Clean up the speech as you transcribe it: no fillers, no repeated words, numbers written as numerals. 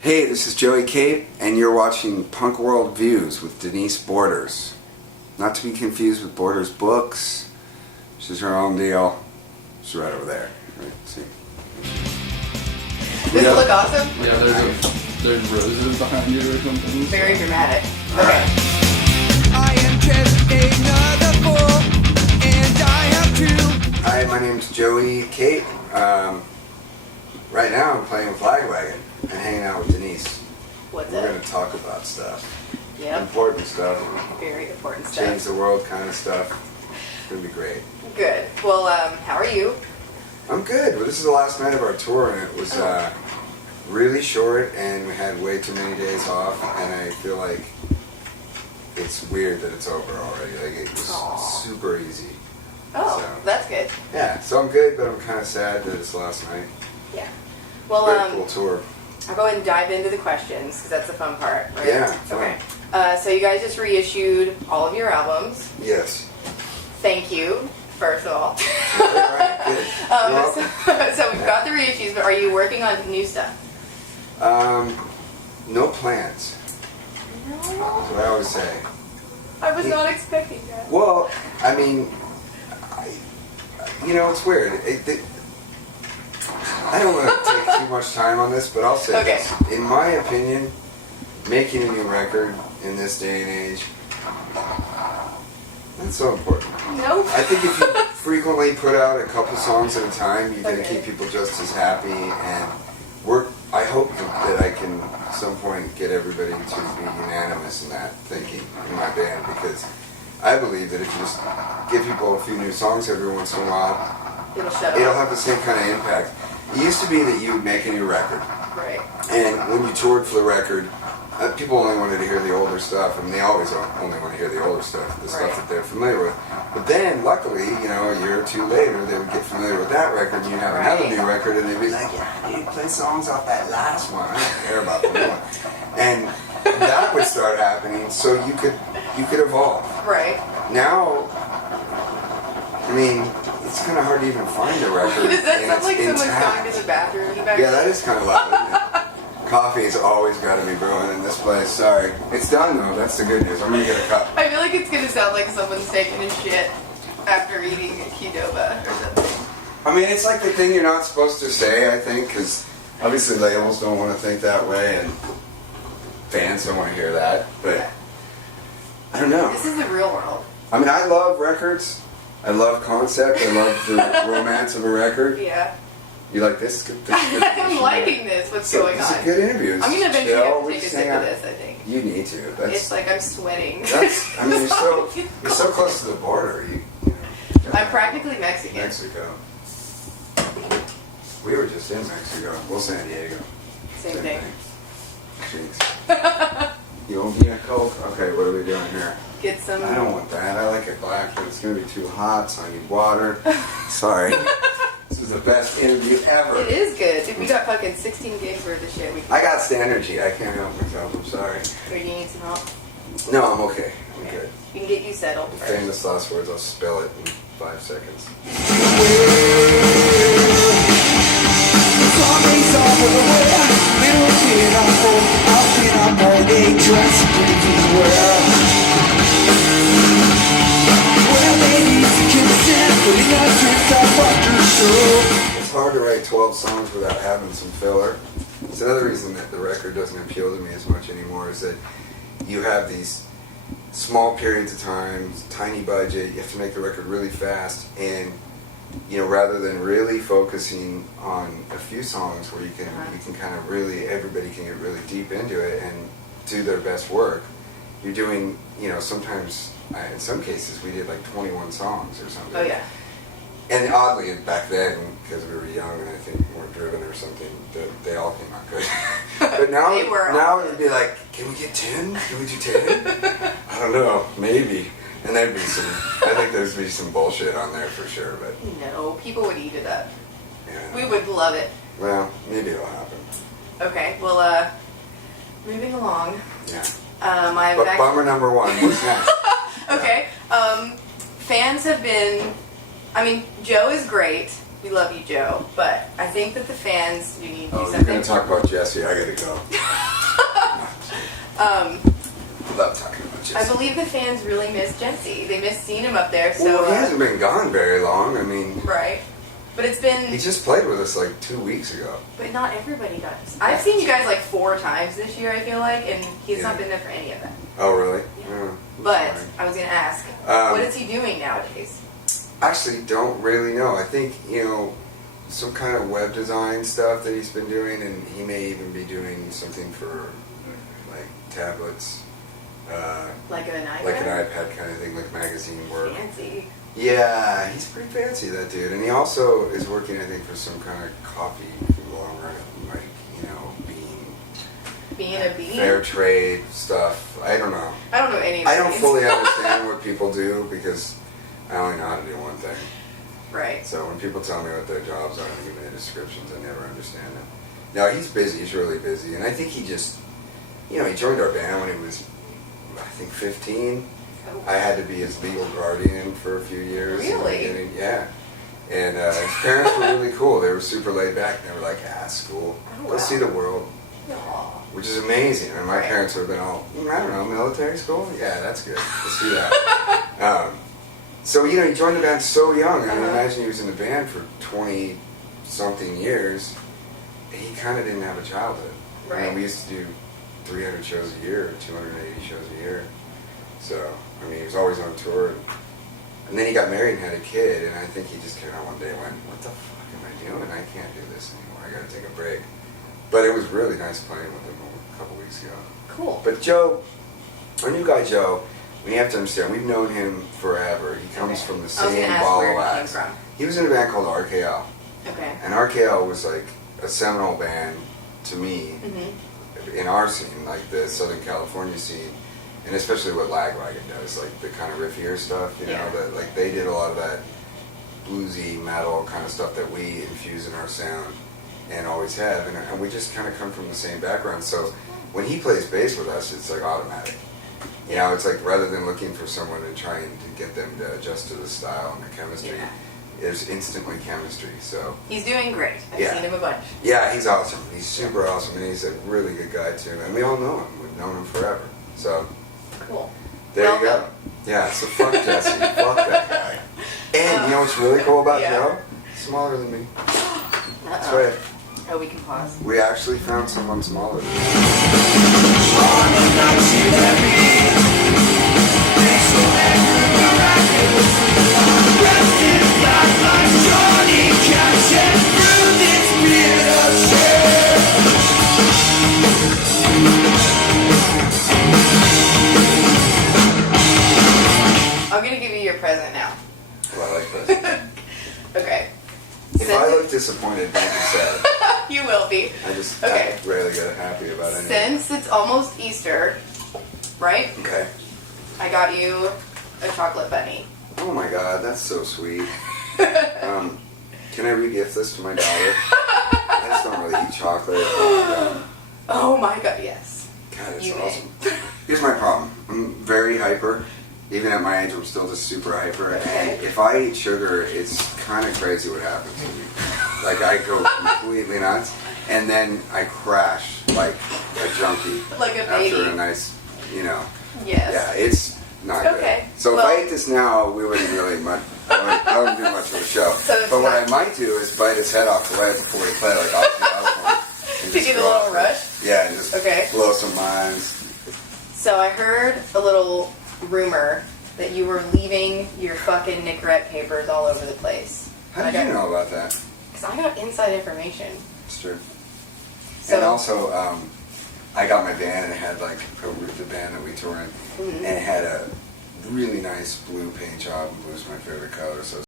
Hey, this is Joey Cape, and you're watching Punk World Views with Denise Borders. Not to be confused with Borders Books. She's her own deal. She's right over there. Right? See? Does it look awesome? Yeah, there's roses behind you or something. Very dramatic. Okay. I am just another fool, and I have to. Hi, my name's Joey Cape. Right now I'm playing with Lagwagon and hanging out with Denise. What's We're it? going to talk about stuff. Yep. Important stuff. Very important Change stuff. the world kind of stuff. It's going to be great. Good. Well, how are you? I'm good. Well, this is the last night of our tour, and it was really short, and we had way too many days off, and I feel like it's weird that it's over already. Like, it was Aw. super easy. Oh, So- that's good. Yeah, so I'm good, but I'm kind of sad that it's the last night. Yeah. Well, Very cool tour. I'll go ahead and dive into the questions because that's the fun part, right? Yeah, fun. Okay. So you guys just reissued all of your albums. Yes. Thank you, first of all. Right, good. You're welcome. So we've got the reissues, but are you working on new stuff? No plans. That's what I always say. I was not expecting that. Well, I mean, it's weird. I don't want to take too much time on this, but I'll say Okay. this. In my opinion, making a new record in this day and age, that's so important. Nope. I think if you frequently put out a couple songs at a time, you're going to Okay. keep people just as happy. And I hope that I can at some point get everybody to be unanimous in that thinking in my band, because I believe that if you just give people a few new songs every once in a while, It'll have the same kind of impact. It used to be that you would make a new record, Right. and when you toured for the record, people only wanted to hear the older stuff, and they always only want to hear the older stuff, the stuff Right. that they're familiar with. But then, luckily, a year or two later, they would get familiar with that record, and you'd have another Right. new record, and they'd be like, yeah, dude, play songs off that last one. I don't care about the new one. And that would start happening, so you could evolve. Right. Now, I mean, it's kind of hard to even find a record. Does that and sound it's like someone's intact. going to the bathroom in the back? Yeah, that is kind of loud, isn't it? Coffee's always got to be brewing in this place. Sorry. It's done, though. That's the good news. I'm going to get a cup. I feel like it's going to sound like someone's taking a shit after eating a Qdoba or something. I mean, it's like the thing you're not supposed to say, I think, because obviously labels don't want to think that way, and fans don't want to hear that. But I don't know. This is the real world. I mean, I love records. I love concept. I love the romance of a record. Yeah. You like this? This is good. I'm liking this. What's going This is a on? good interview. I'm going to eventually Chill, have to we take a just sip hang of out. this, I think. You need to. It's like I'm sweating. I mean, you're so close to the border. I'm practically Mexican. Mexico. We were just in Mexico. Well, San Diego. Same thing. Jinx. You want me a Coke? Okay, what are we doing here? Get some. I don't want that. I like it black, but it's going to be too hot, so I need water. Sorry. This is the best interview ever. It is good. Dude, we got fucking 16 gigs worth of shit. I got the energy. I can't help myself. I'm sorry. Or you need some help? No, I'm okay. I'm good. We can get you settled The first. famous last words, I'll spell it in 5 seconds. Zombies all over the world. Little kid on hold. I've been on more day dressed in this world. Well, ladies, consent, putting our drinks up after show. It's hard to write 12 songs without having some filler. It's another reason that the record doesn't appeal to me as much anymore, is that you have these small periods of time, tiny budget, you have to make the record really fast, and rather than really focusing on a few songs where you can kind of really, everybody can get really deep into it and do their best work, you're doing, sometimes, in some cases, we did like 21 songs or something. Oh, yeah. And oddly, back then, because we were young and I think more driven or something, they all came out good. But now, They were now all it'd be like, can we get 10? Can we do 10? I don't know, maybe. And there'd be I think there'd be some bullshit on there for sure, but No, people would eat it up. yeah. We would love it. Well, maybe it'll happen. Okay, well, moving along. Yeah. I've But actually... bummer number 1, what's next? Okay, fans have been... I mean, Joe is great, we love you, Joe, but I think that the fans do need to do Oh, you're something. gonna talk about Jesse. I gotta go. Love talking about Jesse. I believe the fans really miss Jesse. They miss seeing him up there. So Well, he hasn't been gone very long. I mean, right, but it's been. he just played with us like 2 weeks ago. But not everybody does. I've seen you guys like 4 times this year, I feel like, and he's not Yeah. been there for any of them. Oh, really? Yeah. Oh, But sorry. I was gonna ask, Um, what is he doing nowadays? Actually, don't really know. I think, some kind of web design stuff that he's been doing, and he may even be doing something for like tablets, Like an iPad? like an iPad kind of thing, like magazine work. Fancy. Yeah, he's pretty fancy, that dude. And he also is working, I think, for some kind of coffee conglomerate, like, Being a bee? fair trade stuff. I don't know. I don't know any of I don't these. fully understand what people do because I only know how to do one thing. Right. So when people tell me what their jobs are and give me the descriptions, I never understand it. No, he's busy. He's really busy. And I think he just, he joined our band when he was, I think, 15. Oh. I had to be his legal guardian for a few years. Really? And yeah. And his parents were really cool. They were super laid back. They were like, school. Oh, Go wow. see the world. Aw. Which is amazing. And my Right. parents would have been all, I don't know, military school? Yeah, that's good. Let's do that. So, he joined the band so young. I mean, Uh-huh. imagine he was in the band for 20-something years. He kind of didn't have a childhood. Right. We used to do 300 shows a year, 280 shows a year. So, I mean, he was always on tour. And then he got married and had a kid, and I think he just came out one day and went, what the fuck am I doing? I can't do this anymore. I gotta take a break. But it was really nice playing with him a couple weeks ago. Cool. But Joe, our new guy Joe, we have to understand, we've known him forever. He comes Okay. from the I was same gonna ask ball where of he came wax. from. He was in a band called RKL. Okay. And RKL was like a seminal band to me Mm-hmm. in our scene, like the Southern California scene, and especially what Lagwagon does, like the kind of riffier stuff, Yeah. that like they did a lot of that bluesy metal kind of stuff that we infuse in our sound and always have, and we just kind of come from the same background. So when he plays bass with us, it's like automatic. It's like rather than looking for someone and trying to get them to adjust to the style and the chemistry, Yeah. there's instantly chemistry. So He's doing great. I've Yeah. seen him a bunch. yeah, he's awesome. He's super awesome, and he's a really good guy too. And we all know him. We've known him forever. So Cool. there you go. Welcome. Yeah. So fuck Jesse. Fuck that guy. And you know what's really cool about Yeah. Joe? He's smaller than me. That's Uh-oh. right. Oh, we can pause. We actually found someone smaller than me. I'm gonna give you your present now. Well, I like that. Okay. If I look disappointed, don't be sad. You will be. I rarely get happy about anything. Since it's almost Easter, right? Okay. I got you a chocolate bunny. Oh my God, that's so sweet. Can I re-gift this to my daughter? I just don't really eat chocolate. Oh my god, yes. God, it's You may. awesome. Here's my problem. I'm very hyper. Even at my age, I'm still just super hyper. Okay. And if I eat sugar, it's kind of crazy what happens to me. Like, I go completely nuts. And then I crash like a junkie. Like a baby. After a nice, Yes. Yeah, it's not Okay. good. So Well- if I ate this now, we wouldn't really much. I wouldn't do much of a show. So it's But what not- I might do is bite his head off right before we play, like off the album. and To just get a go little off rush? Yeah, and just Okay. blow some minds. So I heard a little rumor that you were leaving your fucking Nicorette papers all over the place. How did you know about that? Because I got inside information. It's true. So, And also, I got my band and it had like the band that we tour in, Mhm. and it had a really nice blue paint job. Blue's my favorite color, so